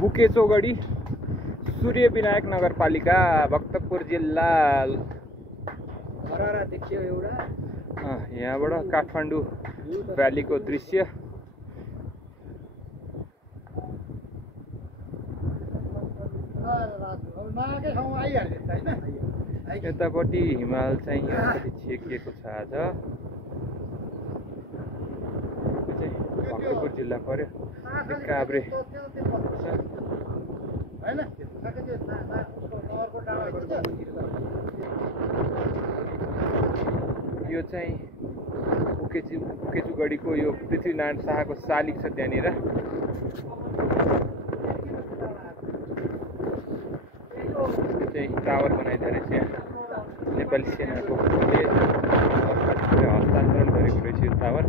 बुकेचौगडी सूर्य विनायक नगरपालिका भक्तपुर जिल्ला हरारा देखियो एउटा यहाँबाट काठमाडौँ भ्यालीको दृश्य यतापट्टि हिमाल चाहिँ यहाँपट्टि छेकिएको छ आज भक्तपुर जिल्ला पर्यो काभ्रे यो चाहिँ बुकेचुगढीको यो पृथ्वीनारायण शाहको शालिग छ त्यहाँनिर चाहिँ टावर बनाइदिएको रहेछ यहाँ नेपाली सेनाको हस्तान्तरण गरेको रहेछ यो टावर